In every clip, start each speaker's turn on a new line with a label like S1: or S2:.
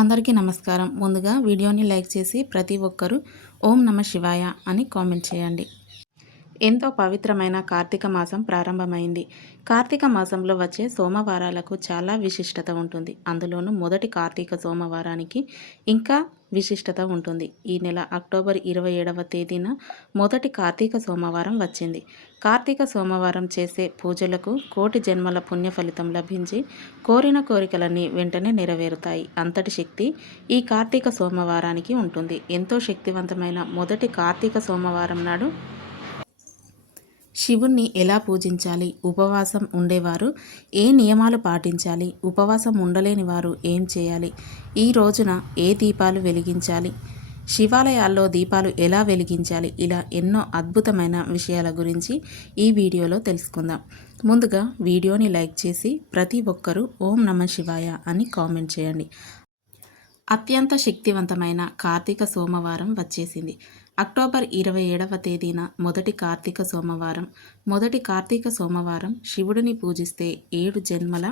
S1: అందరికీ నమస్కారం. ముందుగా వీడియోని లైక్ చేసి ప్రతి ఒక్కరూ ఓం నమ శివాయ అని కామెంట్ చేయండి. ఎంతో పవిత్రమైన కార్తీక మాసం ప్రారంభమైంది. కార్తీక మాసంలో వచ్చే సోమవారాలకు చాలా విశిష్టత ఉంటుంది. అందులోనూ మొదటి కార్తీక సోమవారానికి ఇంకా విశిష్టత ఉంటుంది. ఈ నెల అక్టోబర్ ఇరవై ఏడవ తేదీన మొదటి కార్తీక సోమవారం వచ్చింది. కార్తీక సోమవారం చేసే పూజలకు కోటి జన్మల పుణ్య ఫలితం లభించి కోరిన కోరికలన్నీ వెంటనే నెరవేరుతాయి. అంతటి శక్తి ఈ కార్తీక సోమవారానికి ఉంటుంది. ఎంతో శక్తివంతమైన మొదటి కార్తీక సోమవారం నాడు శివుణ్ణి ఎలా పూజించాలి? ఉపవాసం ఉండేవారు ఏ నియమాలు పాటించాలి? ఉపవాసం ఉండలేని వారు ఏం చేయాలి? ఈ రోజున ఏ దీపాలు వెలిగించాలి? శివాలయాల్లో దీపాలు ఎలా వెలిగించాలి? ఇలా ఎన్నో అద్భుతమైన విషయాల గురించి ఈ వీడియోలో తెలుసుకుందాం. ముందుగా వీడియోని లైక్ చేసి ప్రతి ఒక్కరూ ఓం నమ శివాయ అని కామెంట్ చేయండి. అత్యంత శక్తివంతమైన కార్తీక సోమవారం వచ్చేసింది. అక్టోబర్ ఇరవై ఏడవ తేదీన మొదటి కార్తీక సోమవారం. మొదటి కార్తీక సోమవారం శివుడిని పూజిస్తే ఏడు జన్మల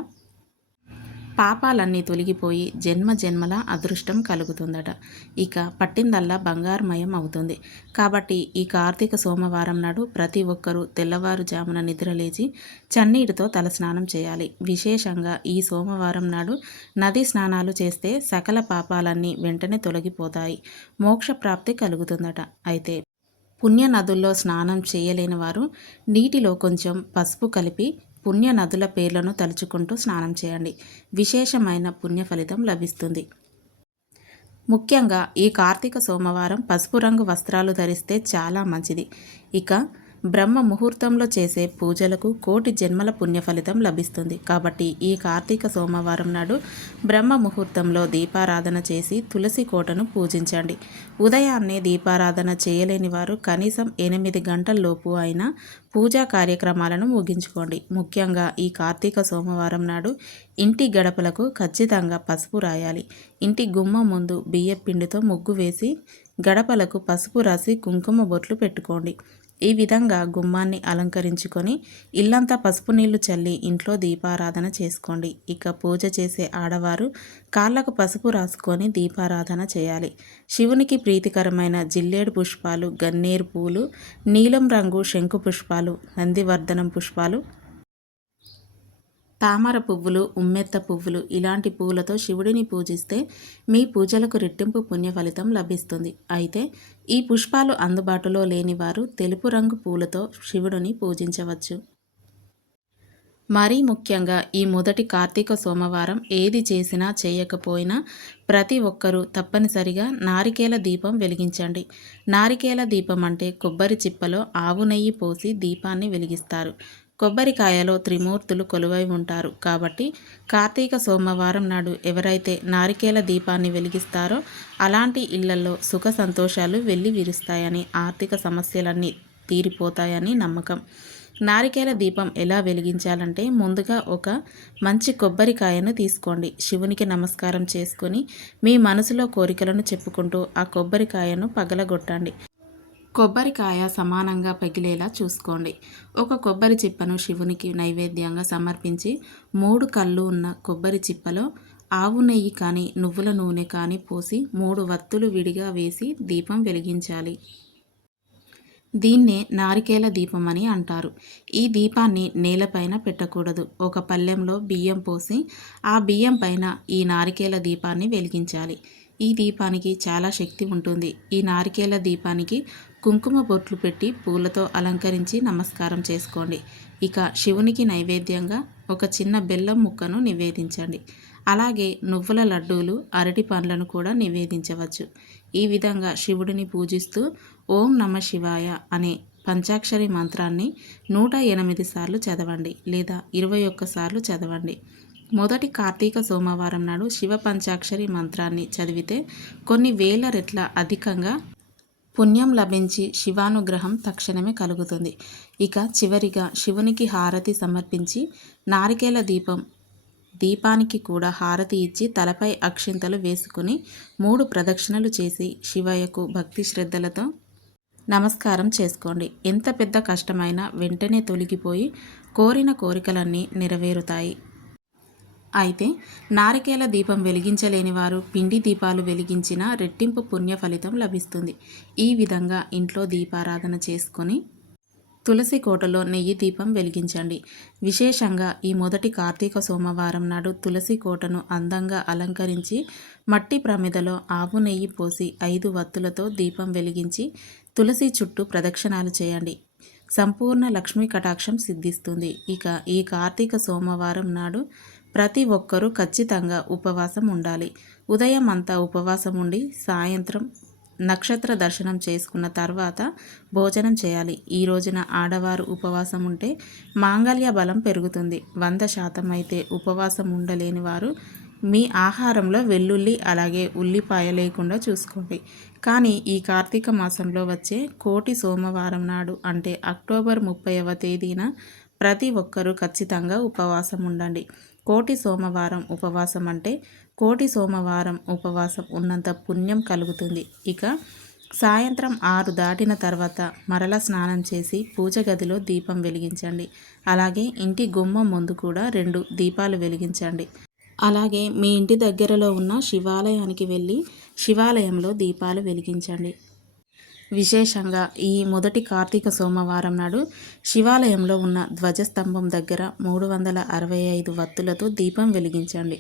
S1: పాపాలన్నీ తొలగిపోయి జన్మ జన్మల అదృష్టం కలుగుతుందట. ఇక పట్టిందల్లా బంగారుమయం అవుతుంది. కాబట్టి ఈ కార్తీక సోమవారం నాడు ప్రతి ఒక్కరూ తెల్లవారుజామున నిద్రలేచి చన్నీటితో తలస్నానం చేయాలి. విశేషంగా ఈ సోమవారం నాడు నది స్నానాలు చేస్తే సకల పాపాలన్నీ వెంటనే తొలగిపోతాయి. మోక్ష ప్రాప్తి కలుగుతుందట. అయితే పుణ్య నదుల్లో స్నానం చేయలేని వారు నీటిలో కొంచెం పసుపు కలిపి పుణ్య నదుల పేర్లను తలుచుకుంటూ స్నానం చేయండి. విశేషమైన పుణ్య ఫలితం లభిస్తుంది. ముఖ్యంగా ఈ కార్తీక సోమవారం పసుపు రంగు వస్త్రాలు ధరిస్తే చాలా మంచిది. ఇక బ్రహ్మ ముహూర్తంలో చేసే పూజలకు కోటి జన్మల పుణ్యఫలితం లభిస్తుంది. కాబట్టి ఈ కార్తీక సోమవారం నాడు బ్రహ్మ ముహూర్తంలో దీపారాధన చేసి తులసి కోటను పూజించండి. ఉదయాన్నే దీపారాధన చేయలేని వారు కనీసం ఎనిమిది గంటల్లోపు అయినా పూజా కార్యక్రమాలను ముగించుకోండి. ముఖ్యంగా ఈ కార్తీక సోమవారం నాడు ఇంటి గడపలకు ఖచ్చితంగా పసుపు రాయాలి. ఇంటి గుమ్మం ముందు బియ్య పిండితో ముగ్గు వేసి గడపలకు పసుపు రాసి కుంకుమ బొట్లు పెట్టుకోండి. ఈ విధంగా గుమ్మాన్ని అలంకరించుకొని ఇల్లంతా పసుపు నీళ్ళు చల్లి ఇంట్లో దీపారాధన చేసుకోండి. ఇక పూజ చేసే ఆడవారు కాళ్ళకు పసుపు రాసుకొని దీపారాధన చేయాలి. శివునికి ప్రీతికరమైన జిల్లేడు పుష్పాలు గన్నేరు పూలు నీలం రంగు శంకు పుష్పాలు నందివర్ధనం పుష్పాలు తామర పువ్వులు ఉమ్మెత్త పువ్వులు ఇలాంటి పువ్వులతో శివుడిని పూజిస్తే మీ పూజలకు రెట్టింపు పుణ్య ఫలితం లభిస్తుంది. అయితే ఈ పుష్పాలు అందుబాటులో లేని వారు తెలుపు రంగు పూలతో శివుడిని పూజించవచ్చు. మరీ ముఖ్యంగా ఈ మొదటి కార్తీక సోమవారం ఏది చేసినా చేయకపోయినా ప్రతి ఒక్కరూ తప్పనిసరిగా నారికేల దీపం వెలిగించండి. నారికేల దీపం అంటే కొబ్బరి చిప్పలో ఆవు నెయ్యి పోసి దీపాన్ని వెలిగిస్తారు. కొబ్బరికాయలో త్రిమూర్తులు కొలువై ఉంటారు. కాబట్టి కార్తీక సోమవారం నాడు ఎవరైతే నారికేల దీపాన్ని వెలిగిస్తారో అలాంటి ఇళ్ళలో సుఖ సంతోషాలు వెళ్ళి విరుస్తాయని ఆర్థిక సమస్యలన్నీ తీరిపోతాయని నమ్మకం. నారికేల దీపం ఎలా వెలిగించాలంటే ముందుగా ఒక మంచి కొబ్బరికాయను తీసుకోండి. శివునికి నమస్కారం చేసుకొని మీ మనసులో కోరికలను చెప్పుకుంటూ ఆ కొబ్బరికాయను పగలగొట్టండి. కొబ్బరికాయ సమానంగా పగిలేలా చూసుకోండి. ఒక కొబ్బరి చిప్పను శివునికి నైవేద్యంగా సమర్పించి మూడు కళ్ళు ఉన్న కొబ్బరి చిప్పలో ఆవు నెయ్యి కానీ నువ్వుల నూనె కానీ పోసి మూడు వత్తులు విడిగా వేసి దీపం వెలిగించాలి. దీన్నే నారికేల దీపం అని అంటారు. ఈ దీపాన్ని నేలపైన పెట్టకూడదు. ఒక పళ్ళెంలో బియ్యం పోసి ఆ బియ్యం పైన ఈ నారికేల దీపాన్ని వెలిగించాలి. ఈ దీపానికి చాలా శక్తి ఉంటుంది. ఈ నారికేల దీపానికి కుంకుమ బొట్లు పెట్టి పూలతో అలంకరించి నమస్కారం చేసుకోండి. ఇక శివునికి నైవేద్యంగా ఒక చిన్న బెల్లం ముక్కను నివేదించండి. అలాగే నువ్వుల లడ్డూలు అరటి పండ్లను కూడా నివేదించవచ్చు. ఈ విధంగా శివుడిని పూజిస్తూ ఓం నమ శివాయ అనే పంచాక్షరి మంత్రాన్ని నూట ఎనిమిది సార్లు చదవండి లేదా ఇరవై ఒక్కసార్లు చదవండి. మొదటి కార్తీక సోమవారం నాడు శివ పంచాక్షరి మంత్రాన్ని చదివితే కొన్ని వేల రెట్ల అధికంగా పుణ్యం లభించి శివానుగ్రహం తక్షణమే కలుగుతుంది. ఇక చివరిగా శివునికి హారతి సమర్పించి నారికేల దీపం దీపానికి కూడా హారతి ఇచ్చి తలపై అక్షింతలు వేసుకుని మూడు ప్రదక్షిణలు చేసి శివయ్యకు భక్తి శ్రద్ధలతో నమస్కారం చేసుకోండి. ఎంత పెద్ద కష్టమైనా వెంటనే తొలగిపోయి కోరిన కోరికలన్నీ నెరవేరుతాయి. అయితే నారికేల దీపం వెలిగించలేని వారు పిండి దీపాలు వెలిగించిన రెట్టింపు పుణ్య ఫలితం లభిస్తుంది. ఈ విధంగా ఇంట్లో దీపారాధన చేసుకొని తులసి కోటలో నెయ్యి దీపం వెలిగించండి. విశేషంగా ఈ మొదటి కార్తీక సోమవారం నాడు తులసి కోటను అందంగా అలంకరించి మట్టి ప్రమిదలో ఆవు నెయ్యి పోసి ఐదు వత్తులతో దీపం వెలిగించి తులసి చుట్టూ ప్రదక్షిణాలు చేయండి. సంపూర్ణ లక్ష్మీ కటాక్షం సిద్ధిస్తుంది. ఇక ఈ కార్తీక సోమవారం నాడు ప్రతి ఒక్కరూ ఖచ్చితంగా ఉపవాసం ఉండాలి. ఉదయం అంతా ఉపవాసం ఉండి సాయంత్రం నక్షత్ర దర్శనం చేసుకున్న తర్వాత భోజనం చేయాలి. ఈ రోజున ఆడవారు ఉపవాసం ఉంటే మాంగళ్య బలం పెరుగుతుంది. వంద శాతం అయితే ఉపవాసం ఉండలేని వారు మీ ఆహారంలో వెల్లుల్లి అలాగే ఉల్లిపాయ లేకుండా చూసుకోండి. కానీ ఈ కార్తీక మాసంలో వచ్చే కోటి సోమవారం నాడు అంటే అక్టోబర్ ముప్పైవ తేదీన ప్రతి ఒక్కరూ ఖచ్చితంగా ఉపవాసం ఉండండి. కోటి సోమవారం ఉపవాసం అంటే కోటి సోమవారం ఉపవాసం ఉన్నంత పుణ్యం కలుగుతుంది. ఇక సాయంత్రం ఆరు దాటిన తర్వాత మరల స్నానం చేసి పూజ గదిలో దీపం వెలిగించండి. అలాగే ఇంటి గుమ్మం ముందు కూడా రెండు దీపాలు వెలిగించండి. అలాగే మీ ఇంటి దగ్గరలో ఉన్న శివాలయానికి వెళ్ళి శివాలయంలో దీపాలు వెలిగించండి. విశేషంగా ఈ మొదటి కార్తీక సోమవారం నాడు శివాలయంలో ఉన్న ధ్వజస్తంభం దగ్గర మూడు వందల అరవై ఐదు వత్తులతో దీపం వెలిగించండి.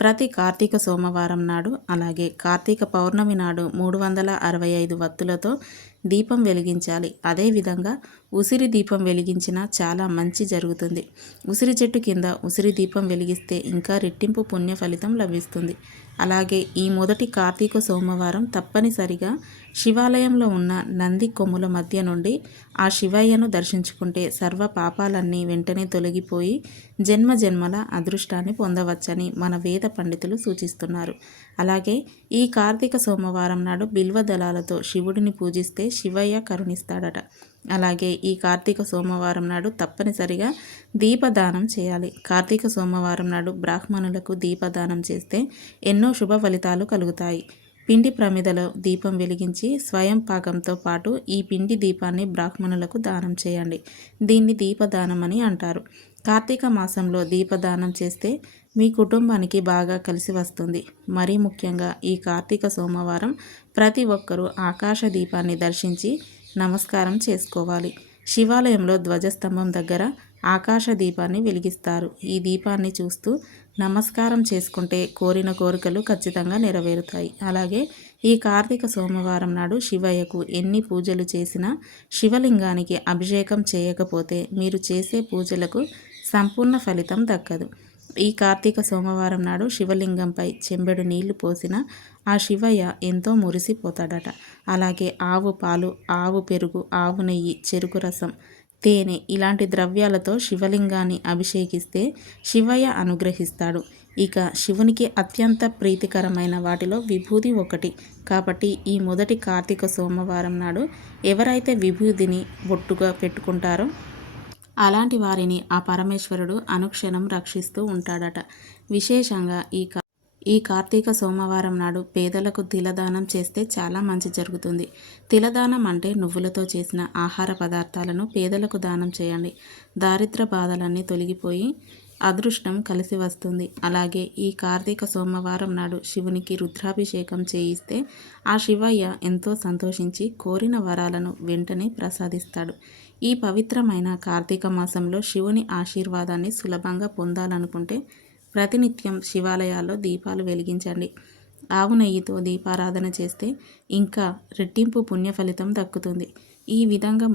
S1: ప్రతి కార్తీక సోమవారం నాడు అలాగే కార్తీక పౌర్ణమి నాడు మూడు వందల అరవై ఐదు వత్తులతో దీపం వెలిగించాలి. అదేవిధంగా ఉసిరి దీపం వెలిగించిన చాలా మంచి జరుగుతుంది. ఉసిరి చెట్టు కింద ఉసిరి దీపం వెలిగిస్తే ఇంకా రెట్టింపు పుణ్య ఫలితం లభిస్తుంది. అలాగే ఈ మొదటి కార్తీక సోమవారం తప్పనిసరిగా శివాలయంలో ఉన్న నంది కొమ్ముల మధ్య నుండి ఆ శివయ్యను దర్శించుకుంటే సర్వ పాపాలన్నీ వెంటనే తొలగిపోయి జన్మ జన్మల అదృష్టాన్ని పొందవచ్చని మన వేద పండితులు సూచిస్తున్నారు. అలాగే ఈ కార్తీక సోమవారం నాడు బిల్వ దళాలతో శివుడిని పూజిస్తే శివయ్య కరుణిస్తాడట. అలాగే ఈ కార్తీక సోమవారం నాడు తప్పనిసరిగా దీపదానం చేయాలి. కార్తీక సోమవారం నాడు బ్రాహ్మణులకు దీపదానం చేస్తే ఎన్నో శుభ ఫలితాలు కలుగుతాయి. పిండి ప్రమిదలో దీపం వెలిగించి స్వయం పాకంతో పాటు ఈ పిండి దీపాన్ని బ్రాహ్మణులకు దానం చేయండి. దీన్ని దీపదానం అని అంటారు. కార్తీక మాసంలో దీపదానం చేస్తే మీ కుటుంబానికి బాగా కలిసి వస్తుంది. మరీ ముఖ్యంగా ఈ కార్తీక సోమవారం ప్రతి ఒక్కరూ ఆకాశ దీపాన్ని దర్శించి నమస్కారం చేసుకోవాలి. శివాలయంలో ధ్వజస్తంభం దగ్గర ఆకాశ దీపాన్ని వెలిగిస్తారు. ఈ దీపాన్ని చూస్తూ నమస్కారం చేసుకుంటే కోరిన కోరికలు ఖచ్చితంగా నెరవేరుతాయి. అలాగే ఈ కార్తీక సోమవారం నాడు శివయ్యకు ఎన్ని పూజలు చేసినా శివలింగానికి అభిషేకం చేయకపోతే మీరు చేసే పూజలకు సంపూర్ణ ఫలితం దక్కదు. ఈ కార్తీక సోమవారం నాడు శివలింగంపై చెంబెడు నీళ్ళు పోసిన ఆ శివయ్య ఎంతో మురిసిపోతాడట. అలాగే ఆవు పాలు ఆవు పెరుగు ఆవు నెయ్యి చెరుకు రసం తేనె ఇలాంటి ద్రవ్యాలతో శివలింగాన్ని అభిషేకిస్తే శివయ్య అనుగ్రహిస్తాడు. ఇక శివునికి అత్యంత ప్రీతికరమైన వాటిలో విభూది ఒకటి. కాబట్టి ఈ మొదటి కార్తీక సోమవారం నాడు ఎవరైతే విభూదిని బొట్టుగా పెట్టుకుంటారో అలాంటి వారిని ఆ పరమేశ్వరుడు అనుక్షణం రక్షిస్తూ ఉంటాడట. విశేషంగా ఈ ఈ కార్తీక సోమవారం నాడు పేదలకు తిలదానం చేస్తే చాలా మంచి జరుగుతుంది. తిలదానం అంటే నువ్వులతో చేసిన ఆహార పదార్థాలను పేదలకు దానం చేయండి. దారిద్ర బాధలన్నీ తొలగిపోయి అదృష్టం కలిసి వస్తుంది. అలాగే ఈ కార్తీక సోమవారం నాడు శివునికి రుద్రాభిషేకం చేయిస్తే ఆ శివయ్య ఎంతో సంతోషించి కోరిన వరాలను వెంటనే ప్రసాదిస్తాడు. ఈ పవిత్రమైన కార్తీక మాసంలో శివుని ఆశీర్వాదాన్ని సులభంగా పొందాలనుకుంటే ప్రతినిత్యం శివాలయాల్లో దీపాలు వెలిగించండి. ఆవు నెయ్యితో దీపారాధన చేస్తే ఇంకా రెట్టింపు పుణ్య ఫలితం దక్కుతుంది. ఈ విధంగా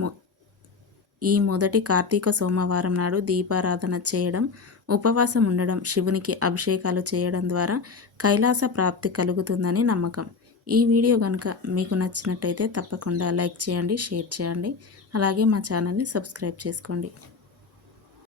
S1: ఈ మొదటి కార్తీక సోమవారం నాడు దీపారాధన చేయడం ఉపవాసం ఉండడం శివునికి అభిషేకాలు చేయడం ద్వారా కైలాస ప్రాప్తి కలుగుతుందని నమ్మకం. ఈ వీడియో కనుక మీకు నచ్చినట్టయితే తప్పకుండా లైక్ చేయండి షేర్ చేయండి. అలాగే మా ఛానల్ని సబ్స్క్రైబ్ చేసుకోండి.